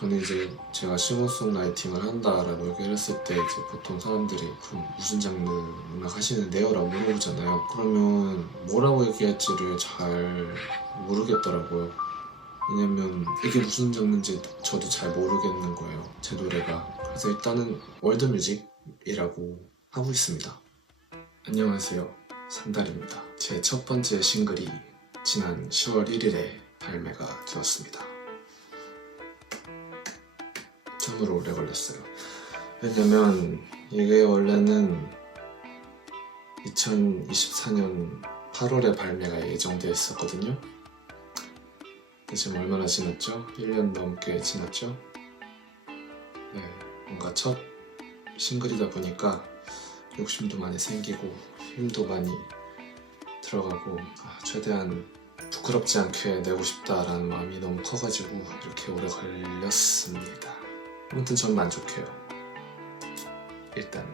저는 이제 제가 싱어송라이팅을 한다라고 얘기를 했을 때 이제 보통 사람들이 그럼 무슨 장르 음악 하시는데요? 라고 물어보잖아요. 그러면 뭐라고 얘기할지를 잘 모르겠더라고요. 왜냐면 이게 무슨 장르인지 저도 잘 모르겠는 거예요, 제 노래가. 그래서 일단은 월드뮤직이라고 하고 있습니다. 안녕하세요, 산달입니다. 제 첫 번째 싱글이 지난 10월 1일에 발매가 되었습니다. 참으로 오래 걸렸어요. 왜냐면 이게 원래는 2024년 8월에 발매가 예정되어 있었거든요. 근데 지금 얼마나 지났죠? 1년 넘게 지났죠? 네, 뭔가 첫 싱글이다 보니까 욕심도 많이 생기고 힘도 많이 들어가고 최대한 부끄럽지 않게 내고 싶다라는 마음이 너무 커가지고 이렇게 오래 걸렸습니다. 아무튼 전 만족해요. 일단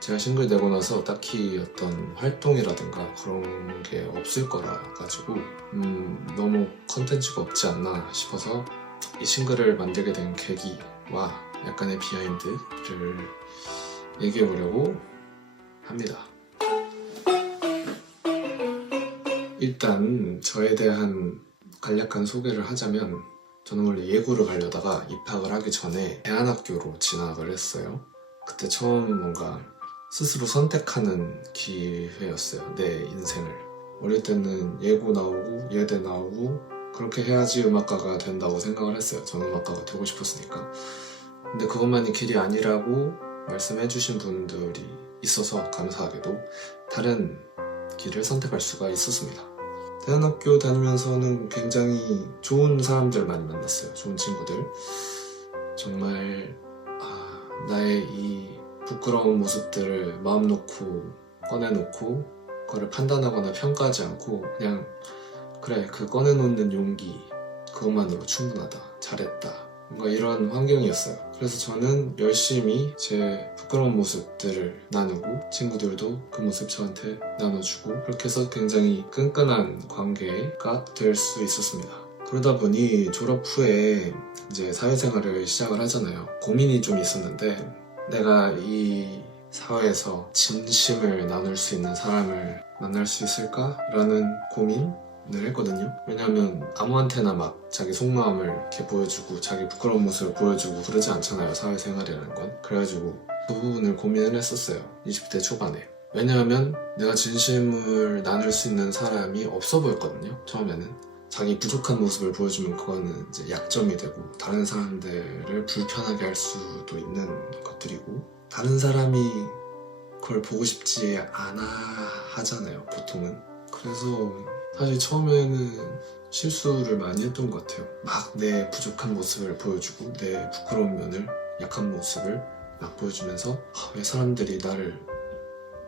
제가 싱글 내고 나서 딱히 어떤 활동이라든가 그런 게 없을 거라 가지고 너무 컨텐츠가 없지 않나 싶어서 이 싱글을 만들게 된 계기와 약간의 비하인드를 얘기해 보려고 합니다. 일단 저에 대한 간략한 소개를 하자면, 저는 원래 예고를 가려다가 입학을 하기 전에 대안학교로 진학을 했어요. 그때 처음 뭔가 스스로 선택하는 기회였어요, 내 인생을. 어릴 때는 예고 나오고 예대 나오고 그렇게 해야지 음악가가 된다고 생각을 했어요. 저는 음악가가 되고 싶었으니까. 근데 그것만이 길이 아니라고 말씀해 주신 분들이 있어서 감사하게도 다른 길을 선택할 수가 있었습니다. 대안학교 다니면서는 굉장히 좋은 사람들 많이 만났어요. 좋은 친구들. 정말 나의 이 부끄러운 모습들을 마음 놓고 꺼내놓고 그거를 판단하거나 평가하지 않고 그냥 그래, 그 꺼내놓는 용기 그것만으로 충분하다, 잘했다, 뭔가 이런 환경이었어요. 그래서 저는 열심히 제 부끄러운 모습들을 나누고 친구들도 그 모습 저한테 나눠주고 그렇게 해서 굉장히 끈끈한 관계가 될 수 있었습니다. 그러다 보니 졸업 후에 이제 사회생활을 시작을 하잖아요. 고민이 좀 있었는데, 내가 이 사회에서 진심을 나눌 수 있는 사람을 만날 수 있을까? 라는 고민을 했거든요. 왜냐면 아무한테나 막 자기 속마음을 이렇게 보여주고 자기 부끄러운 모습을 보여주고 그러지 않잖아요, 사회생활이라는 건. 그래가지고 그 부분을 고민을 했었어요, 20대 초반에. 왜냐하면 내가 진심을 나눌 수 있는 사람이 없어 보였거든요, 처음에는. 자기 부족한 모습을 보여주면 그거는 이제 약점이 되고 다른 사람들을 불편하게 할 수도 있는 것들이고, 다른 사람이 그걸 보고 싶지 않아 하잖아요, 보통은. 그래서 사실 처음에는 실수를 많이 했던 것 같아요. 막 내 부족한 모습을 보여주고 내 부끄러운 면을, 약한 모습을 막 보여주면서 왜 사람들이 나를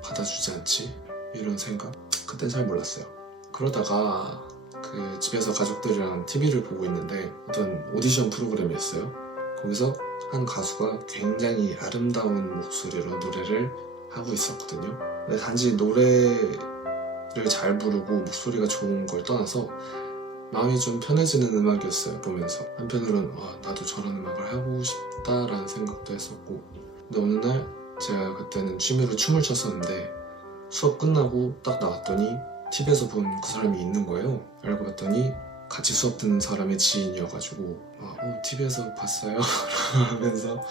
받아주지 않지? 이런 생각? 그땐 잘 몰랐어요. 그러다가 그 집에서 가족들이랑 TV를 보고 있는데 어떤 오디션 프로그램이었어요. 거기서 한 가수가 굉장히 아름다운 목소리로 노래를 하고 있었거든요. 근데 단지 노래를 잘 부르고 목소리가 좋은 걸 떠나서 마음이 좀 편해지는 음악이었어요, 보면서. 한편으로는 나도 저런 음악을 하고 싶다라는 생각도 했었고. 근데 어느 날 제가 그때는 취미로 춤을 췄었는데 수업 끝나고 딱 나왔더니 TV에서 본 그 사람이 있는 거예요. 알고 봤더니 같이 수업 듣는 사람의 지인이어가지고 TV에서 봤어요? 하면서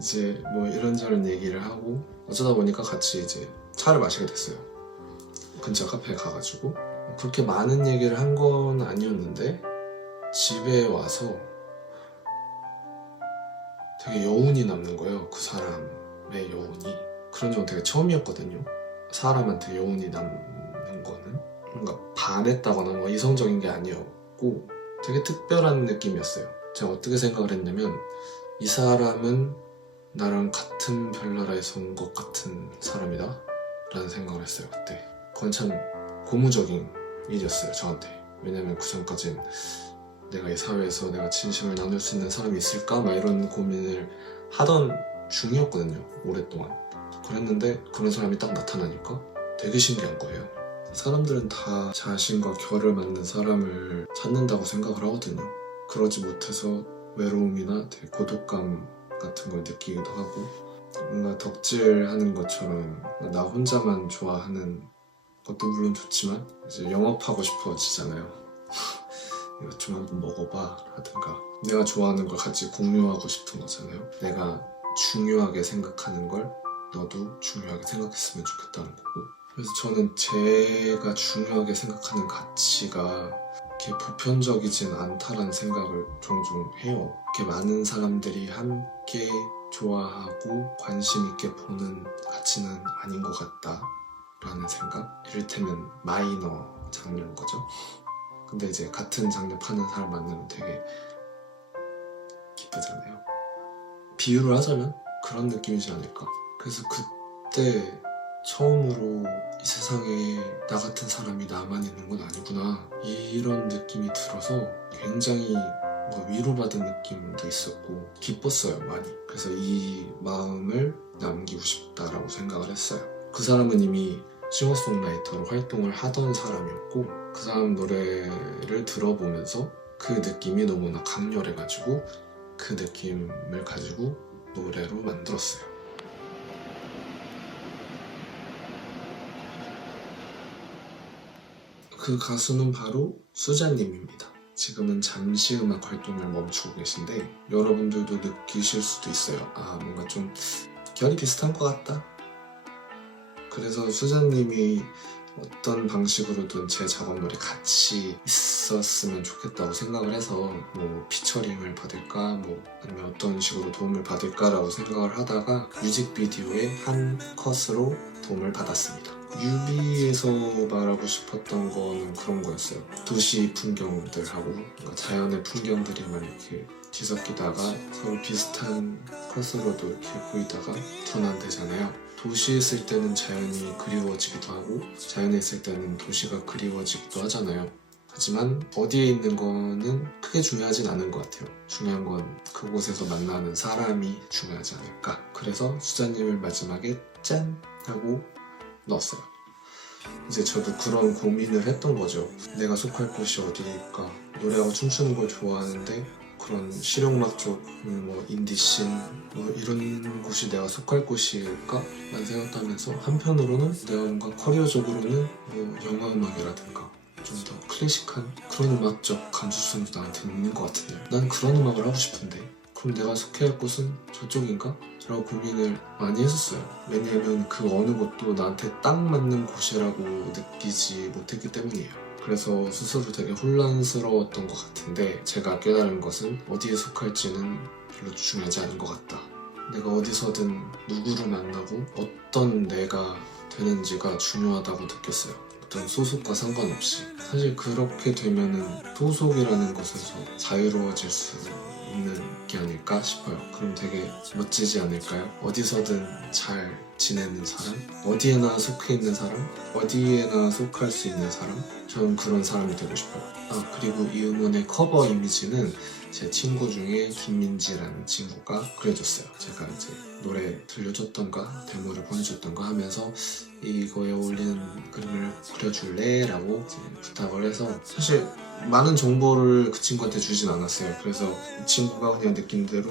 이제 뭐 이런저런 얘기를 하고, 어쩌다 보니까 같이 이제 차를 마시게 됐어요. 근처 카페에 가가지고. 그렇게 많은 얘기를 한 건 아니었는데 집에 와서 되게 여운이 남는 거예요, 그 사람의 여운이. 그런 적은 되게 처음이었거든요. 사람한테 여운이 남는 거는 뭔가 반했다거나 뭐 이성적인 게 아니었고 되게 특별한 느낌이었어요. 제가 어떻게 생각을 했냐면, 이 사람은 나랑 같은 별나라에서 온 것 같은 사람이다 라는 생각을 했어요, 그때. 그건 참 고무적인 일이었어요, 저한테. 왜냐면 그 전까진 내가 이 사회에서 내가 진심을 나눌 수 있는 사람이 있을까? 막 이런 고민을 하던 중이었거든요, 오랫동안. 그랬는데 그런 사람이 딱 나타나니까 되게 신기한 거예요. 사람들은 다 자신과 결을 맞는 사람을 찾는다고 생각을 하거든요. 그러지 못해서 외로움이나 되게 고독감 같은 걸 느끼기도 하고, 뭔가 덕질하는 것처럼 나 혼자만 좋아하는 것도 물론 좋지만 이제 영업하고 싶어지잖아요. 이거 좀 한번 먹어봐 라든가, 내가 좋아하는 걸 같이 공유하고 싶은 거잖아요. 내가 중요하게 생각하는 걸 너도 중요하게 생각했으면 좋겠다는 거고, 그래서 저는 제가 중요하게 생각하는 가치가 이렇게 보편적이진 않다라는 생각을 종종 해요. 이렇게 많은 사람들이 함께 좋아하고 관심 있게 보는 가치는 아닌 것 같다 라는 생각? 이를테면 마이너 장르인 거죠. 근데 이제 같은 장르 파는 사람 만나면 되게 기쁘잖아요. 비유를 하자면 그런 느낌이지 않을까. 그래서 그때 처음으로 이 세상에 나 같은 사람이 나만 있는 건 아니구나, 이런 느낌이 들어서 굉장히 위로받은 느낌도 있었고 기뻤어요, 많이. 그래서 이 마음을 남기고 싶다라고 생각을 했어요. 그 사람은 이미 싱어송라이터로 활동을 하던 사람이었고, 그 사람 노래를 들어보면서 그 느낌이 너무나 강렬해가지고 그 느낌을 가지고 노래로 만들었어요. 그 가수는 바로 수자님입니다. 지금은 잠시 음악 활동을 멈추고 계신데, 여러분들도 느끼실 수도 있어요. 아, 뭔가 좀 결이 비슷한 것 같다. 그래서 수자님이 어떤 방식으로든 제 작업물에 같이 있었으면 좋겠다고 생각을 해서 뭐 피처링을 받을까, 뭐 아니면 어떤 식으로 도움을 받을까라고 생각을 하다가 뮤직비디오의 한 컷으로 도움을 받았습니다. 뮤비에서 말하고 싶었던 거는 그런 거였어요. 도시 풍경들하고 그러니까 자연의 풍경들이만 이렇게 뒤섞이다가 서로 비슷한 컷으로도 이렇게 보이다가 전환되잖아요. 도시에 있을 때는 자연이 그리워지기도 하고 자연에 있을 때는 도시가 그리워지기도 하잖아요. 하지만 어디에 있는 거는 크게 중요하진 않은 것 같아요. 중요한 건 그곳에서 만나는 사람이 중요하지 않을까. 그래서 수자님을 마지막에 짠! 하고 넣었어요. 이제 저도 그런 고민을 했던 거죠. 내가 속할 곳이 어디일까? 노래하고 춤추는 걸 좋아하는데 그런 실용음악 쪽, 뭐 인디씬, 뭐 이런 곳이 내가 속할 곳일까? 라는 생각도 하면서 한편으로는 내가 뭔가 커리어적으로는 뭐 영화음악이라든가 좀 더 클래식한 그런 음악적 감수성도 나한테 있는 것 같은데 난 그런 음악을 하고 싶은데 그럼 내가 속해야 할 곳은 저쪽인가? 라고 고민을 많이 했었어요. 왜냐하면 그 어느 곳도 나한테 딱 맞는 곳이라고 느끼지 못했기 때문이에요. 그래서 스스로 되게 혼란스러웠던 것 같은데 제가 깨달은 것은 어디에 속할지는 별로 중요하지 않은 것 같다. 내가 어디서든 누구를 만나고 어떤 내가 되는지가 중요하다고 느꼈어요. 어떤 소속과 상관없이. 사실 그렇게 되면은 소속이라는 것에서 자유로워질 수 있는 게 아닐까 싶어요. 그럼 되게 멋지지 않을까요? 어디서든 잘 지내는 사람? 어디에나 속해 있는 사람? 어디에나 속할 수 있는 사람? 저는 그런 사람이 되고 싶어요. 아, 그리고 이 음원의 커버 이미지는 제 친구 중에 김민지라는 친구가 그려줬어요. 제가 이제 노래 들려줬던가 데모를 보내줬던가 하면서 이거에 어울리는 그림을 그려줄래? 라고 이제 부탁을 해서 사실 많은 정보를 그 친구한테 주진 않았어요. 그래서 이 친구가 그냥 느낀 대로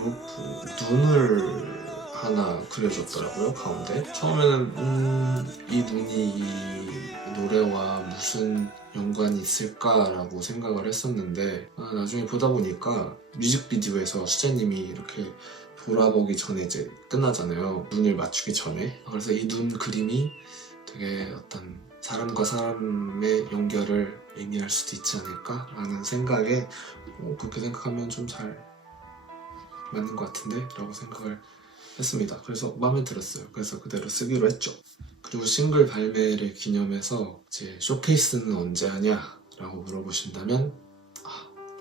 눈을 하나 그려줬더라고요, 가운데. 처음에는 이 눈이 이 노래와 무슨 연관이 있을까라고 생각을 했었는데 나중에 보다 보니까 뮤직비디오에서 수자님이 이렇게 돌아보기 전에 이제 끝나잖아요. 눈을 맞추기 전에. 그래서 이 눈 그림이 되게 어떤 사람과 사람의 연결을 의미할 수도 있지 않을까라는 생각에 그렇게 생각하면 좀 잘 맞는 것 같은데? 라고 생각을 했습니다. 그래서 마음에 들었어요. 그래서 그대로 쓰기로 했죠. 그리고 싱글 발매를 기념해서 이제 쇼케이스는 언제 하냐? 라고 물어보신다면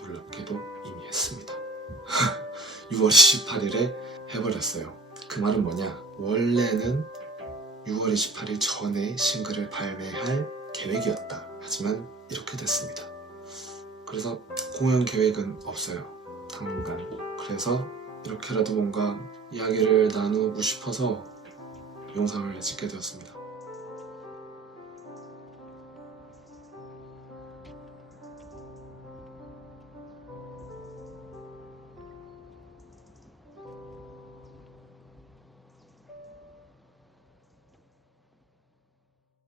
놀랍게도 이미 했습니다. 6월 28일에 해버렸어요. 그 말은 뭐냐? 원래는 6월 28일 전에 싱글을 발매할 계획이었다. 하지만 이렇게 됐습니다. 그래서 공연 계획은 없어요. 당분간. 그래서 이렇게라도 뭔가 이야기를 나누고 싶어서 영상을 찍게 되었습니다.